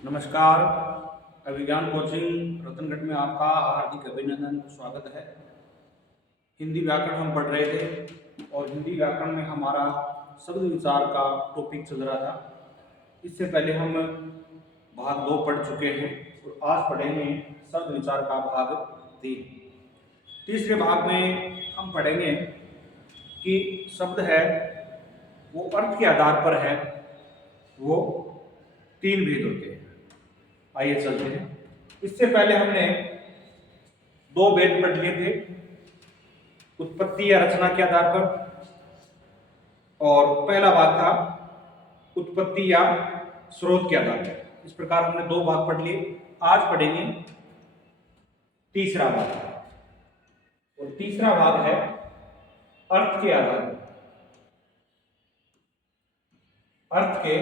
नमस्कार। अभिज्ञान कोचिंग रतनगढ़ में आपका हार्दिक अभिनंदन स्वागत है। हिंदी व्याकरण हम पढ़ रहे थे और हिंदी व्याकरण में हमारा शब्द विचार का टॉपिक चल रहा था। इससे पहले हम भाग 2 पढ़ चुके हैं और आज पढ़ेंगे शब्द विचार का भाग 3। तीसरे भाग में हम पढ़ेंगे कि शब्द है वो अर्थ के आधार पर है, वो 3 भेद होते हैं। आइए चलते हैं। इससे पहले हमने 2 भेद पढ़ लिए थे, उत्पत्ति या रचना के आधार पर, और पहला भाग था उत्पत्ति या स्रोत के आधार पर। इस प्रकार हमने 2 भाग पढ़ लिए। आज पढ़ेंगे तीसरा भाग, और तीसरा भाग है अर्थ के आधार पर। अर्थ के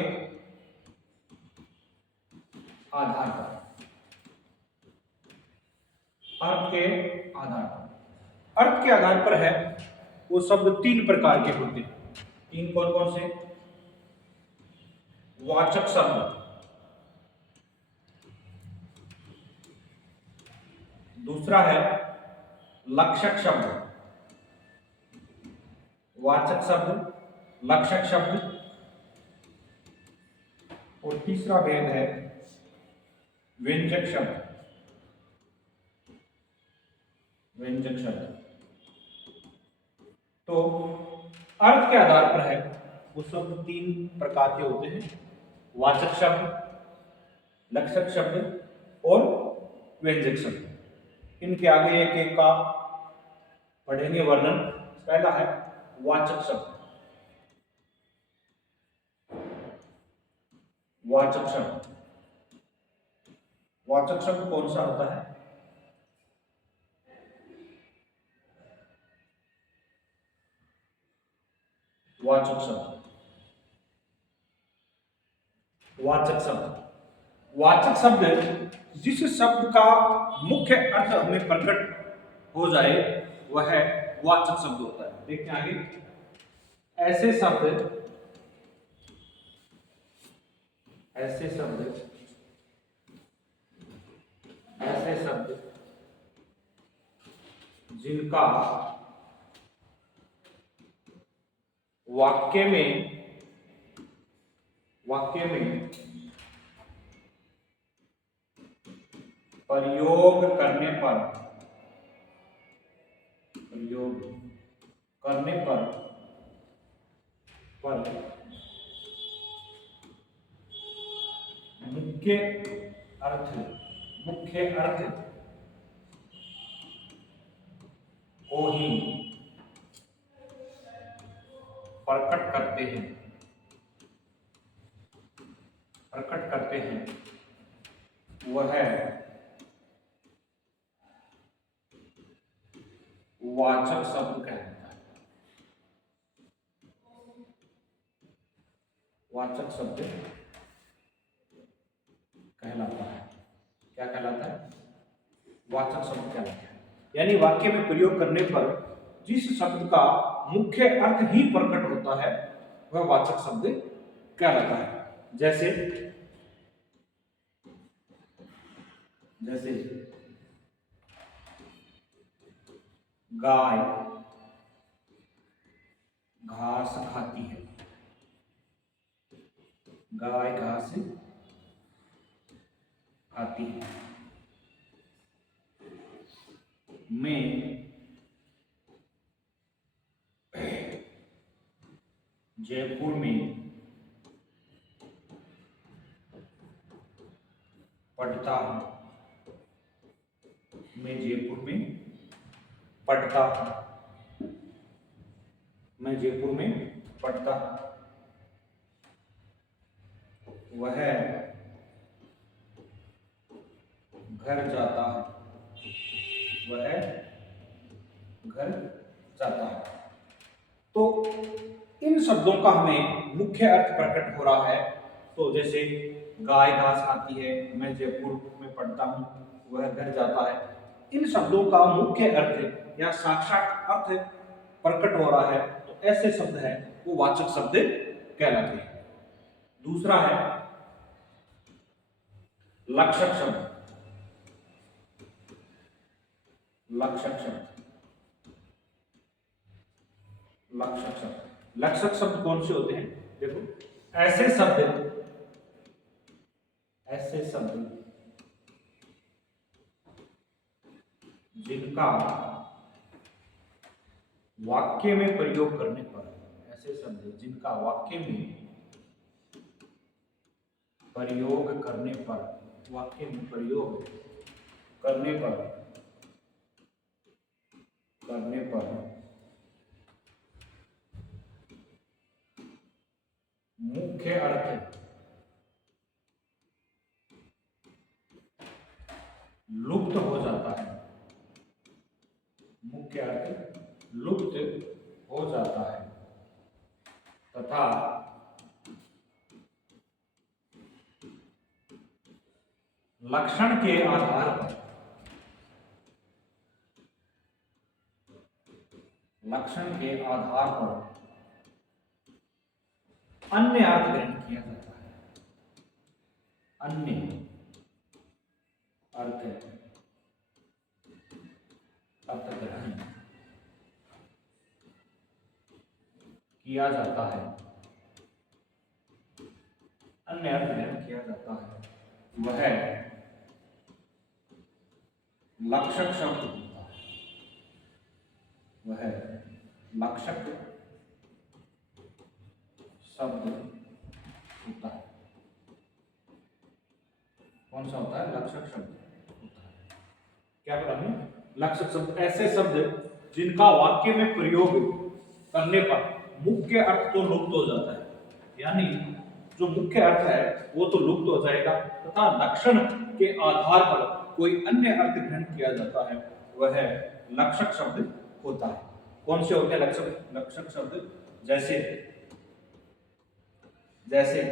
आधार पर, अर्थ के आधार पर, अर्थ के आधार पर है वो शब्द 3 प्रकार के होते हैं। 3 कौन कौन से? वाचक शब्द, दूसरा है लक्षक शब्द, वाचक शब्द, लक्षक शब्द, और तीसरा भेद है व्यंजक शब्द। व्यंजक शब्द तो अर्थ के आधार पर है वो शब्द 3 प्रकार के होते हैं: वाचक शब्द, लक्षक शब्द और व्यंजक शब्द। इनके आगे एक एक का पढ़ेंगे वर्णन। पहला है वाचक शब्द। वाचक शब्द, वाचक शब्द कौन सा होता है? वाचक शब्द, वाचक शब्द, वाचक शब्द जिस शब्द का मुख्य अर्थ हमें प्रकट हो जाए वह वाचक शब्द होता है। देखिए आगे, ऐसे शब्द, ऐसे शब्द, ऐसे शब्द जिनका वाक्य में प्रयोग करने पर, प्रयोग करने पर मुख्य अर्थ, मुख्य अर्थ को ही प्रकट करते हैं, प्रकट करते हैं, वह वाचक शब्द कहलाता है। वाचक शब्द कहलाता है। क्या कहलाता है? वाचक शब्द कहलाता है। यानी वाक्य में प्रयोग करने पर जिस शब्द का मुख्य अर्थ ही प्रकट होता है वह वाचक शब्द कहलाता है। जैसे जैसे गाय घास खाती है, गाय घास खाती है। मैं जयपुर में पढ़ता हूँ, मैं जयपुर में पढ़ता हूँ, मैं जयपुर में पढ़ता हूँ। वह घर जाता है, वह घर जाता है। तो इन शब्दों का हमें मुख्य अर्थ प्रकट हो रहा है। तो जैसे गाय घास खाती है, मैं जयपुर में पढ़ता हूँ, वह घर जाता है। इन शब्दों का मुख्य अर्थ या साक्षात अर्थ प्रकट हो रहा है, तो ऐसे शब्द है वो वाचक शब्द कहलाते हैं। दूसरा है लक्षक शब्द, लक्षक शब्द, लक्षक शब्द। लक्षक शब्द कौन से होते हैं? देखो, ऐसे शब्द, ऐसे शब्द जिनका वाक्य में प्रयोग करने पर, ऐसे शब्द जिनका वाक्य में प्रयोग करने पर, वाक्य में प्रयोग करने पर, मुख्य अर्थ लुप्त हो जाता है, मुख्य अर्थ लुप्त हो जाता है तथा लक्षण के आधार पर, लक्षण के आधार पर अन्य अर्थ ग्रहण किया जाता है, अन्य अर्थ ग्रहण किया जाता है, अन्य अर्थ ग्रहण किया जाता है, वह लक्षक शब्द होता है, वह लक्षक शब्द होता है। कौन सा होता है? लक्षक शब्द होता है। क्या बोला हमने? लक्षक शब्द ऐसे शब्द जिनका वाक्य में प्रयोग करने पर मुख्य अर्थ तो लुप्त हो जाता है, यानी जो मुख्य अर्थ है वो तो लुप्त हो जाएगा तथा लक्षण के आधार पर कोई अन्य अर्थ ग्रहण किया जाता है, वह लक्षक शब्द होता है। कौन से होते हैं लक्षक शब्द? जैसे जैसे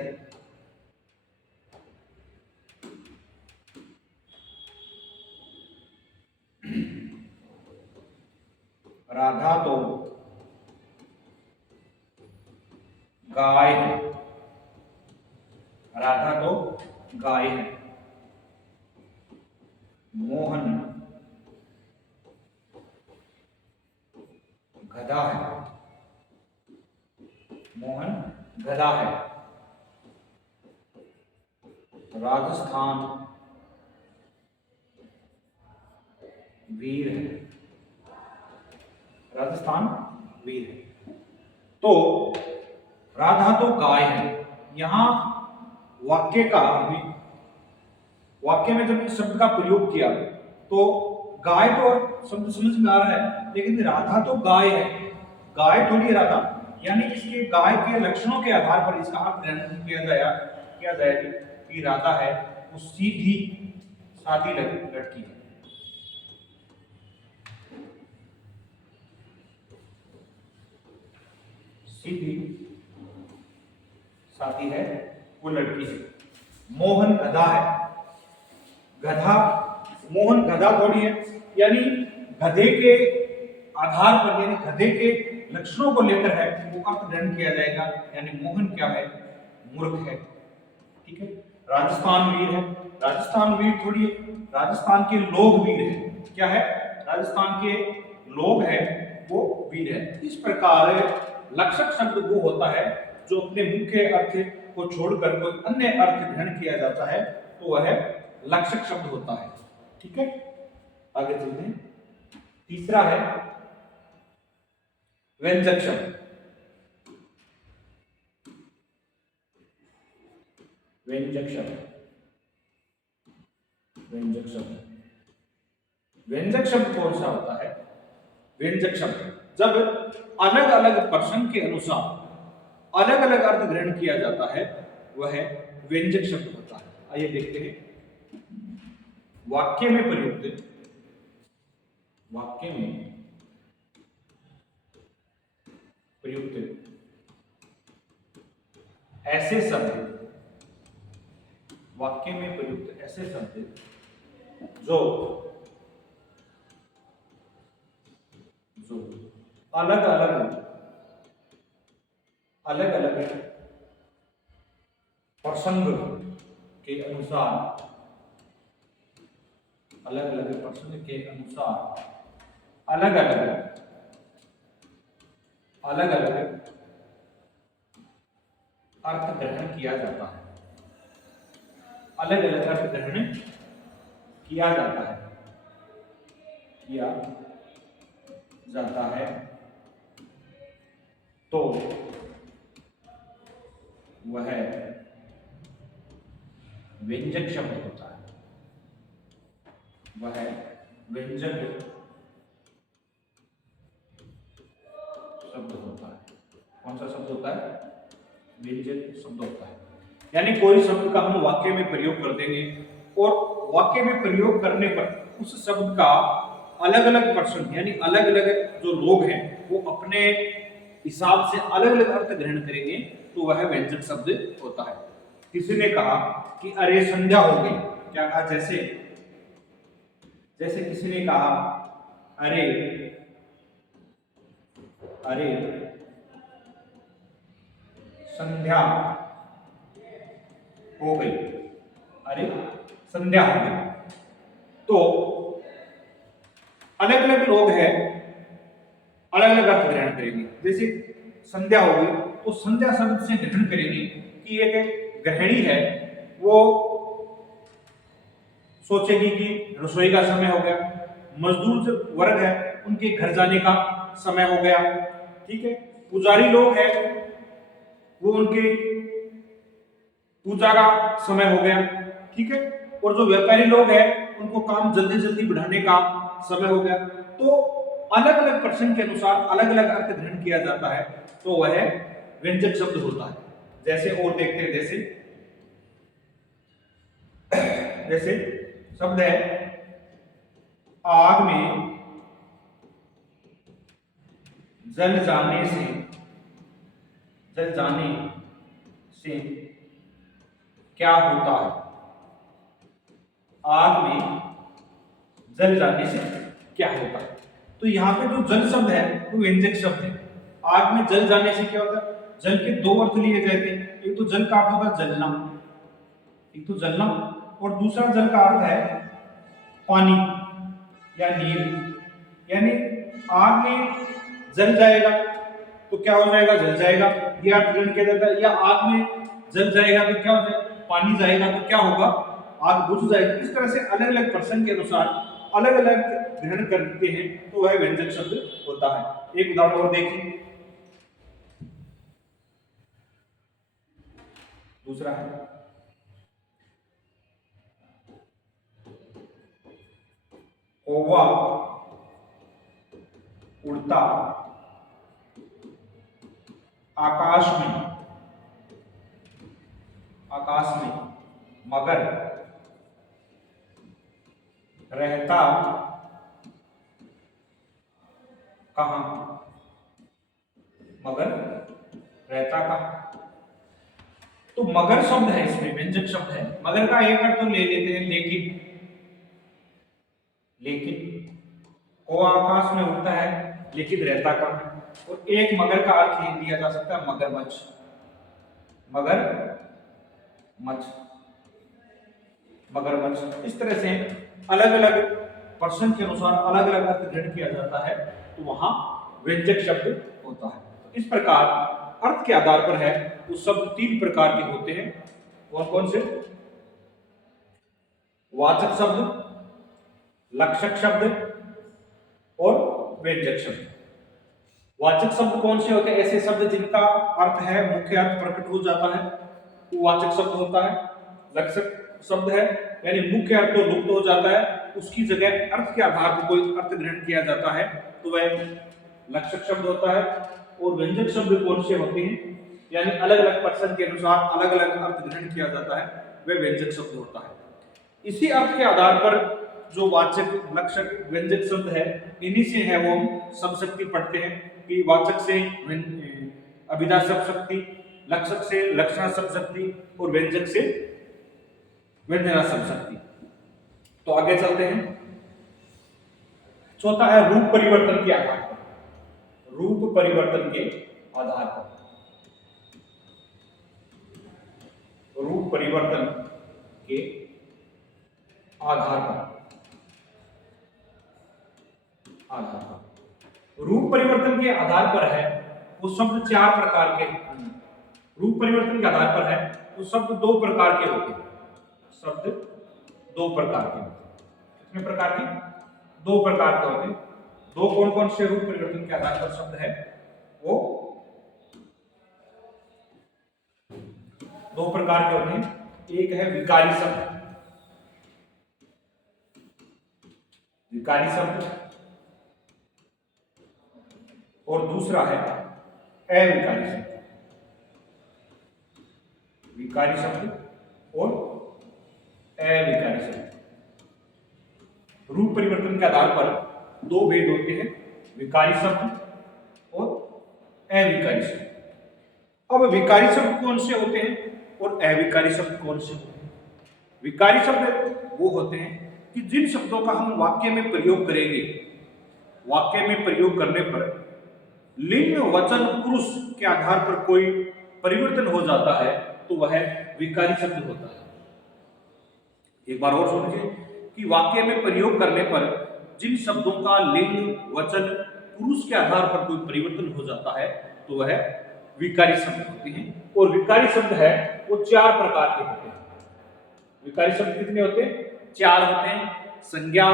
राधा तो गाय है, राधा तो गाय है, मोहन गधा है, मोहन गधा है, राजस्थान वीर है, राजस्थान वीर है। तो राधा तो गाय है, यहां वाक्य में जब इस शब्द का प्रयोग किया तो गाय तो शब्द समझ में आ रहा है, लेकिन राधा तो गाय है, गाय थोड़ी राधा, यानी इसके गाय के लक्षणों के आधार पर इसका अर्थ ग्रहण किया जाएगा कि राधा है वो सीधी सादी लड़की है, सीधी सादी है वो लड़की है। मोहन गधा है, गधा, मोहन गधा थोड़ी है, यानी गधे के आधार पर, यानी गधे के लक्षणों को लेकर है वो अर्थ ग्रहण किया जाएगा, यानी मोहन क्या है? मूर्ख है। ठीक है। राजस्थान वीर है, राजस्थान वीर थोड़ी है, राजस्थान के लोग वीर है। क्या है? राजस्थान के लोग हैं वो वीर है। इस प्रकार लक्षक शब्द वो होता है जो अपने मुख्य अर्थ को छोड़कर कोई अन्य अर्थ ग्रहण किया जाता है, तो वह लक्षक शब्द होता है। ठीक है, आगे चलते हैं। तीसरा है व्यंजक शब्द। व्यंजक शब्द, व्यंजक शब्द, व्यंजक शब्द कौन सा होता है? व्यंजक शब्द जब अलग अलग प्रश्न के अनुसार अलग अलग अर्थ ग्रहण किया जाता है वह व्यंजक शब्द होता है। आइए देखते हैं। वाक्य में प्रयुक्त, वाक्य में प्रयुक्त ऐसे शब्द, वाक्य में प्रयुक्त ऐसे शब्द जो अलग अलग प्रसंग के अनुसार अलग अलग प्रश्न के अनुसार अलग अलग अर्थ ग्रहण किया जाता है। अलग अलग अर्थ ग्रहण किया जाता है तो वह व्यंजक शब्द होता है। वह व्यंजक शब्द होता है। कौन सा शब्द होता है? व्यंजक शब्द होता है। यानी कोई शब्द का हम वाक्य में प्रयोग कर देंगे और वाक्य में प्रयोग करने पर उस शब्द का अलग अलग पर्सन यानी अलग अलग जो लोग हैं वो अपने हिसाब से अलग अलग अर्थ ग्रहण करेंगे, तो वह व्यंजक शब्द होता है। किसी ने कहा कि अरे संध्या हो गई। क्या कहा? जैसे किसी ने कहा अरे संध्या हो गई। अरे संध्या हो गई। तो अलग अलग लोग हैं, अलग अलग अर्थ ग्रहण करेंगे। जैसे संध्या हो गई तो संध्या शब्द से ग्रहण करेंगे कि एक गृहिणी है, वो सोचेगी कि रसोई का समय हो गया। मजदूर जो वर्ग है उनके घर जाने का समय हो गया। ठीक है। पुजारी लोग हैं वो उनके पूजा का समय हो गया। ठीक है। और जो व्यापारी लोग हैं उनको काम जल्दी जल्दी बढ़ाने का समय हो गया। तो अलग अलग पर्सन के अनुसार अलग अलग अर्थ ग्रहण किया जाता है, तो वह व्यंजक शब्द होता है। जैसे और देखते हैं, जैसे शब्द है आग में जल जाने से क्या होता है? आग में जल जाने से क्या होता है? तो यहाँ पे जो जल शब्द है वो व्यंजक शब्द है। आग में जल जाने से क्या होता है? जल के दो अर्थ लिए जाते हैं। एक तो जल का अर्थ होता है जलना, और दूसरा जल का अर्थ है पानी या नीर। यानी आग में जल जाएगा तो क्या हो जाएगा? जल जाएगा, यह अर्थ ग्रहण किया जाता है। या आग में जल जाएगा तो क्या हो जाएगा? पानी जाएगा तो क्या होगा? आग बुझ जाएगी। इस तरह से अलग अलग पर्सन के अनुसार अलग अलग ग्रहण करते हैं, तो वह व्यंजक शब्द होता है। एक उदाहरण और देखिए, दूसरा है कौवा उड़ता आकाश में मगर रहता कहां? मगर रहता कहां? तो मगर शब्द है, इसमें व्यंजक शब्द है। मगर का एक अर्थ तो ले लेते हैं लेकिन वो आकाश में उड़ता है लेकिन रहता कहां है? और एक मगर का अर्थ ले दिया जा सकता है मगरमच्छ। इस तरह से अलग अलग पर्सन के अनुसार अलग अलग अर्थ ग्रहण किया जाता है, तो वहां व्यंजक शब्द होता है। तो इस प्रकार अर्थ के आधार पर है वो शब्द तीन प्रकार के होते हैं। कौन कौन से? वाचक शब्द, लक्षक शब्द और व्यंजक शब्द। वाचक शब्द कौन से होते हैं? ऐसे शब्द जिनका अर्थ है मुख्य अर्थ प्रकट हो जाता है, वो वाचक शब्द होता है। लक्षक शब्द है यानी मुख्य अर्थ तो लुप्त हो जाता है, उसकी जगह अर्थ के आधार पर कोई अर्थ ग्रहण किया जाता है, तो वह लक्षक शब्द होता है। और व्यंजक शब्द कौन से होते हैं? यानी अलग अलग पर्सन के अनुसार अलग अलग अर्थ ग्रहण किया जाता है, वह व्यंजक शब्द होता है। इसी अर्थ के आधार पर जो वाचक, लक्षक, व्यंजक शब्द है, इन्हीं से है वो हम शब्द शक्ति पढ़ते हैं कि वाचक से अभिधा शब्द शक्ति, लक्षक से लक्षणा शब्द शक्ति और व्यंजक से व्यंजना शब्द शक्ति। तो आगे चलते हैं। चौथा है रूप परिवर्तन के आधार पर। रूप परिवर्तन के आधार पर, रूप परिवर्तन के आधार पर आधार पर। रूप परिवर्तन के आधार पर है वो शब्द चार प्रकार के, रूप परिवर्तन के आधार पर है वो शब्द दो प्रकार के होते हैं, शब्द दो प्रकार के होते हैं। कितने प्रकार के? दो प्रकार के होते हैं। दो कौन कौन से रूप परिवर्तन के आधार पर शब्द है? वो दो प्रकार के होते हैं। एक है विकारी शब्द, विकारी शब्द, और दूसरा है अविकारी शब्द। विकारी शब्द और अविकारी शब्द। रूप परिवर्तन के आधार पर दो भेद होते हैं, विकारी शब्द और अविकारी शब्द। अब विकारी शब्द कौन से होते हैं और अविकारी शब्द कौन से होते हैं? विकारी शब्द वो होते हैं कि जिन शब्दों का हम वाक्य में प्रयोग करेंगे, वाक्य में प्रयोग करने पर लिंग वचन पुरुष के आधार पर कोई परिवर्तन हो जाता है तो वह विकारी शब्द होता है। एक बार और समझिए कि वाक्य में प्रयोग करने पर जिन शब्दों का लिंग वचन पुरुष के आधार पर कोई परिवर्तन हो जाता है तो वह विकारी शब्द होते हैं। और विकारी शब्द है वो चार प्रकार के होते हैं। विकारी शब्द कितने होते हैं? चार होते हैं, संज्ञा,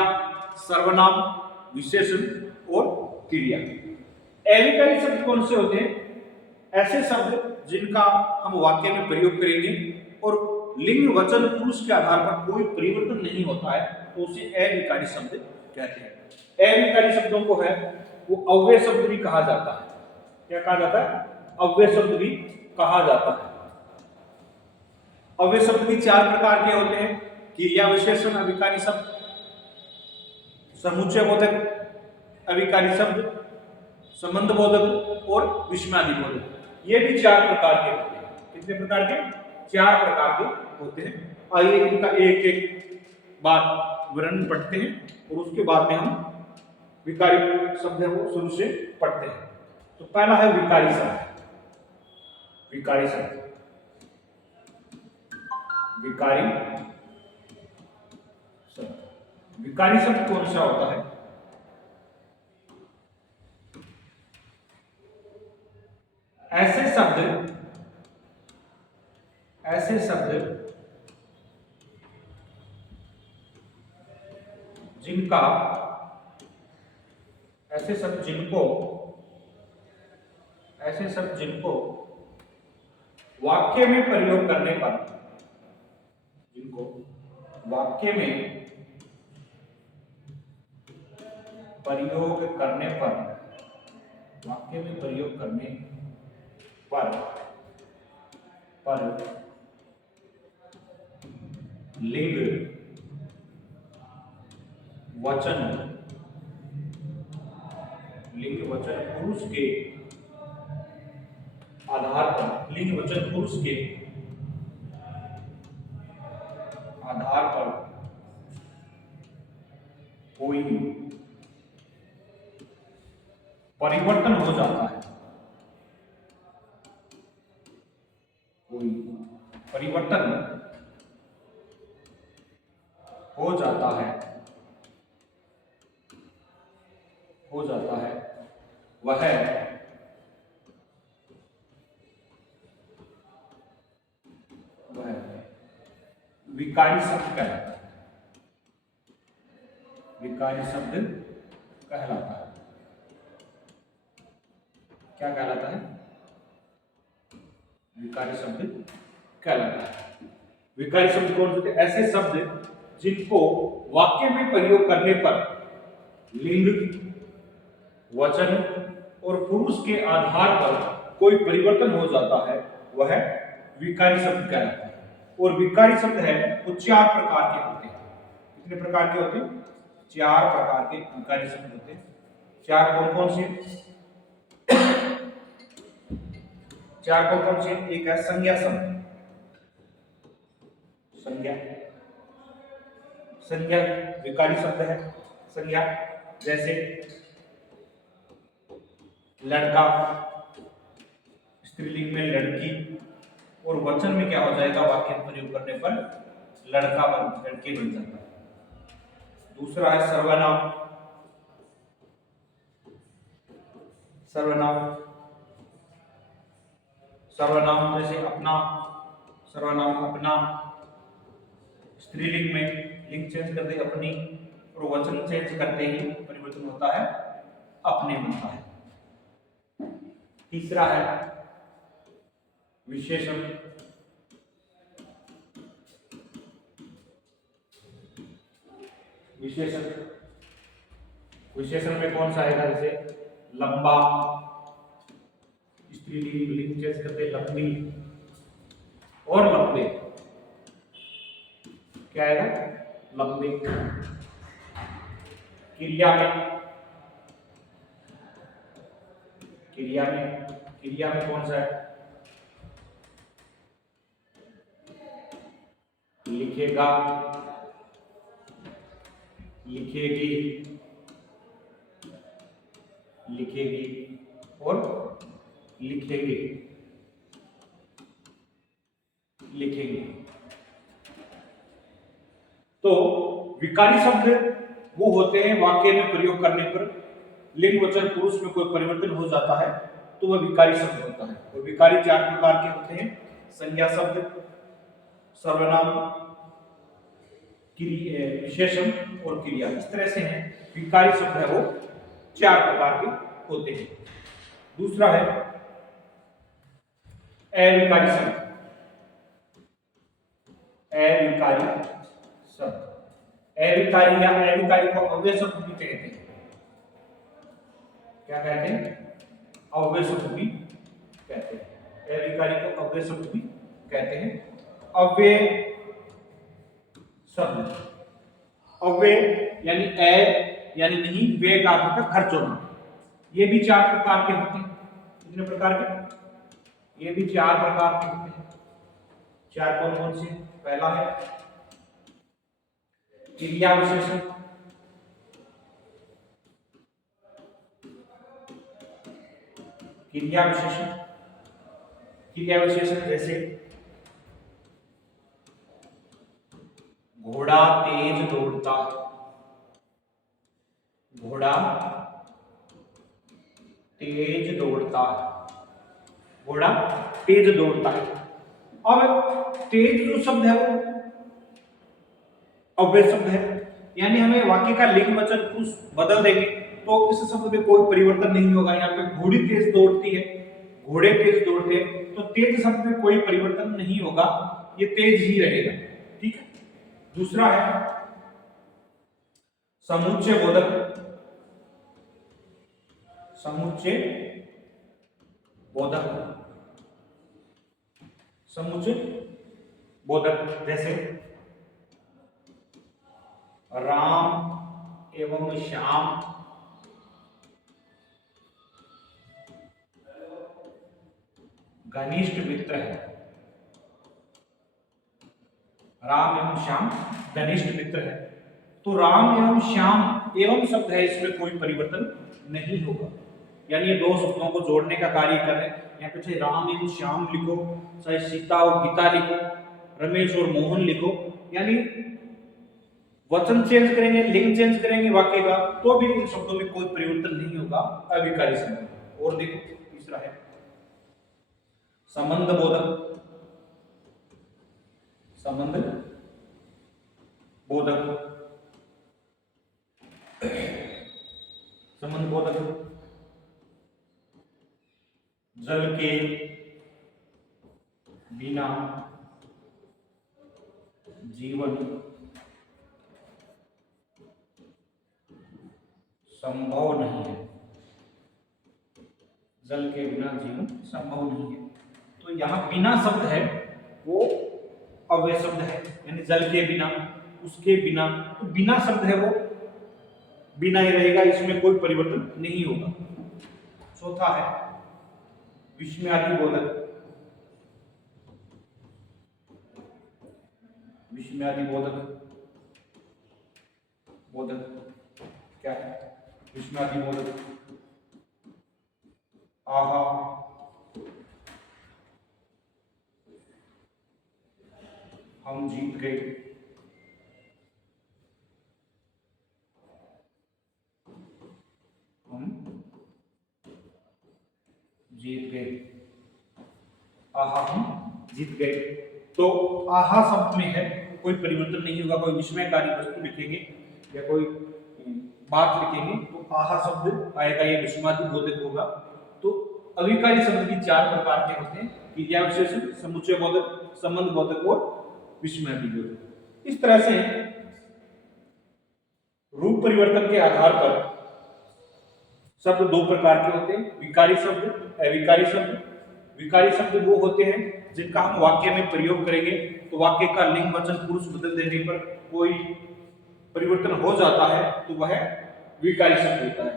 सर्वनाम, विशेषण और क्रिया। अविकारी शब्द कौन से होते हैं? ऐसे शब्द जिनका हम वाक्य में प्रयोग करेंगे और लिंग वचन पुरुष के आधार पर कोई परिवर्तन नहीं होता है तो उसे अविकारी शब्द कहते हैं। अविकारी शब्दों को है वो अव्यय शब्द भी कहा जाता है। क्या कहा जाता है? अव्यय शब्द भी कहा जाता है। अव्यय शब्द भी चार प्रकार के होते हैं, क्रिया विशेषण अविकारी शब्द, समुच्चय बोधक अविकारी शब्द, संबंध बोधक और विस्मयादि बोधक। ये भी चार प्रकार के होते हैं। कितने प्रकार के? चार प्रकार के होते हैं। आइए इनका एक एक बार वर्णन पढ़ते हैं और उसके बाद में हम विकारी शब्द है वो शुरू से पढ़ते हैं। तो पहला है विकारी शब्द। विकारी शब्द, विकारी शब्द। विकारी शब्द कौन सा होता है? ऐसे शब्द जिनका, ऐसे शब्द जिनको वाक्य में प्रयोग करने पर, जिनको वाक्य में प्रयोग करने पर, वाक्य में प्रयोग करने पर लिंग वचन पुरुष के आधार पर, लिंग वचन पुरुष के आधार पर कोई परिवर्तन हो जाता है, कोई परिवर्तन हो जाता है, वह विकारी शब्द कहलाता है। विकारी शब्द कहलाता है। क्या कहलाता है? विकारी शब्द कहलाता है। विकारी शब्द कौन होते हैं? ऐसे शब्द जिनको वाक्य में प्रयोग करने पर लिंग वचन और पुरुष के आधार पर कोई परिवर्तन हो जाता है वह विकारी शब्द कहलाता है। और विकारी शब्द है वो चार प्रकार के होते हैं। कितने प्रकार के होते हैं? चार प्रकार के विकारी शब्द होते हैं। चार कौन कौन से? चार कौन कौन से? एक है संज्ञा शब्द। संज्ञा विकारी शब्द है। संज्ञा जैसे लड़का, स्त्रीलिंग में लड़की, और वचन में क्या हो जाएगा? वाक्य प्रयोग करने पर लड़के बन जाता है। दूसरा है सर्वनाम। सर्वनाम, सर्वनाम जैसे अपना, सर्वनाम अपना, स्त्रीलिंग में लिंग चेंज करते अपनी, और वचन चेंज करते ही परिवर्तन होता है, अपने बनता है। तीसरा है विशेषण। विशेषण, विशेषण में कौन सा आएगा? जैसे लंबा, स्त्रीलिंग लिंग चेंज करते लंबी और लंबे, क्या आएगा? लंबे। क्रिया में, क्रिया में, क्रिया में कौन सा है? लिखेगा, लिखेगी, लिखेगी और लिखेंगे, लिखेंगे। तो विकारी शब्द वो होते हैं वाक्य में प्रयोग करने पर लिंग वचन पुरुष में कोई परिवर्तन हो जाता है तो वह विकारी शब्द होता है। और विकारी 4 प्रकार के होते हैं: संज्ञा शब्द, सर्वनाम, विशेषण और क्रिया। इस तरह से है विकारी शब्द है वो 4 प्रकार के होते हैं। दूसरा है अविकारी शब्द। अविकारी शब्द, अविकारी या अविकारी को अव्यय शब्द भी कहते हैं। क्या कहते हैं? अव्यय शब्द भी कहते हैं। अविकारी को अव्यय शब्द भी कहते हैं। अव्यय शब्द, अव्यय यानी अ यानी नहीं, वे का अर्थ होता है खर्च होना। ये भी 4 प्रकार के होते हैं। कितने प्रकार के? ये भी 4 प्रकार के होते हैं। 4 कौन कौन से? पहला है क्रिया विशेषण। क्रिया विशेषण, क्रिया विशेषण जैसे घोड़ा तेज दौड़ता है, घोड़ा तेज दौड़ता है, घोड़ा तेज दौड़ता है। अब तेज जो शब्द है वो अव्यय शब्द है, यानी हमें वाक्य का लिंग वचन पुरुष बदल देंगे तो इस शब्द में कोई परिवर्तन नहीं होगा। यहाँ पे घोड़ी तेज दौड़ती है, घोड़े तेज दौड़ते हैं, तो तेज शब्द में कोई परिवर्तन नहीं होगा, ये तेज ही रहेगा। ठीक है। दूसरा है समुच्चय बोधक। समुच्चय बोधक, समुच्चय बोधक जैसे राम एवं श्याम घनिष्ठ मित्र है। राम एवं श्याम घनिष्ठ मित्र है, तो राम एवं श्याम एवं शब्द है, इसमें कोई परिवर्तन नहीं होगा, यानी ये 2 शब्दों को जोड़ने का कार्य कर रहे हैं। यहाँ पे चाहे राम एवं श्याम लिखो, चाहे सीता और गीता लिखो, रमेश और मोहन लिखो, यानी वचन चेंज करेंगे, लिंग चेंज करेंगे वाक्य का, तो भी इन शब्दों में कोई परिवर्तन नहीं होगा, अविकारी शब्द। और देखो तीसरा है संबंध बोधक। संबंध बोधक, संबंध बोधक जल के बिना जीवन संभव नहीं है। जल के बिना जीवन संभव नहीं है, तो यहाँ बिना शब्द है वो अव्यय शब्द है, यानी जल के बिना, उसके बिना, तो बिना शब्द है वो बिना ही रहेगा, इसमें कोई परिवर्तन नहीं होगा। चौथा है विस्मयादि बोधक। विस्मयादि बोधक, बोधक क्या है? विस्मयादि बोधक आहा, हम जीत गए, हम जीत गए। तो आहा शब्द में है कोई परिवर्तन नहीं होगा, कोई विस्मयकारी वस्तु लिखेंगे या कोई बात लिखेंगे तो आहा शब्द आएगा, ये विस्मयादि बोधक होगा। तो अविकारी शब्द भी 4 प्रकार के होते हैं, क्रिया विशेषण, समुच्चय बोधक, संबंध बोधक और विस्मयादि बोधक। इस तरह से रूप परिवर्तन के आधार पर शब्द 2 प्रकार के होते हैं, विकारी शब्द, अविकारी शब्द। विकारी शब्द वो होते हैं जिनका हम वाक्य में प्रयोग करेंगे तो वाक्य का लिंग वचन पुरुष बदल देने पर कोई परिवर्तन हो जाता है तो वह विकारी शब्द होता है।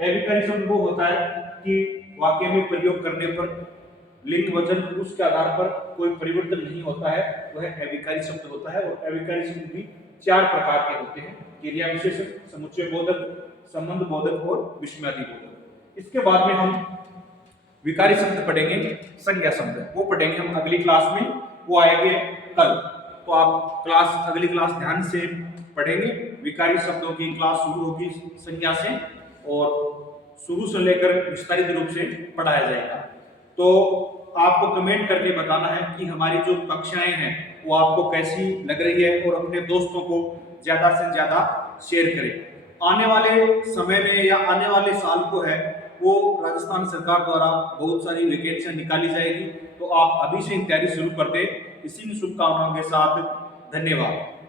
अविकारी शब्द वो होता है कि वाक्य में प्रयोग करने पर लिंग वचन पुरुष के आधार पर कोई परिवर्तन नहीं होता है, वह अविकारी शब्द होता है। और अविकारी शब्द भी 4 प्रकार के होते हैं, क्रिया विशेषण, समुच्चय बोधक, संबंध बोधक और विस्मयादि बोधक। इसके बाद में हम विकारी शब्द पढ़ेंगे, संज्ञा शब्द वो पढ़ेंगे हम अगली क्लास में, वो आएंगे कल। तो आप अगली क्लास ध्यान से पढ़ेंगे। विकारी शब्दों की क्लास शुरू होगी संज्ञा से और शुरू से लेकर विस्तारित रूप से पढ़ाया जाएगा। तो आपको कमेंट करके बताना है कि हमारी जो कक्षाएं हैं वो आपको कैसी लग रही है और अपने दोस्तों को ज्यादा से ज्यादा शेयर करें। आने वाले समय में या आने वाले साल को है वो राजस्थान सरकार द्वारा बहुत सारी वैकेंसियां निकाली जाएगी, तो आप अभी से तैयारी शुरू कर दें। इसी शुभकामनाओं के साथ धन्यवाद।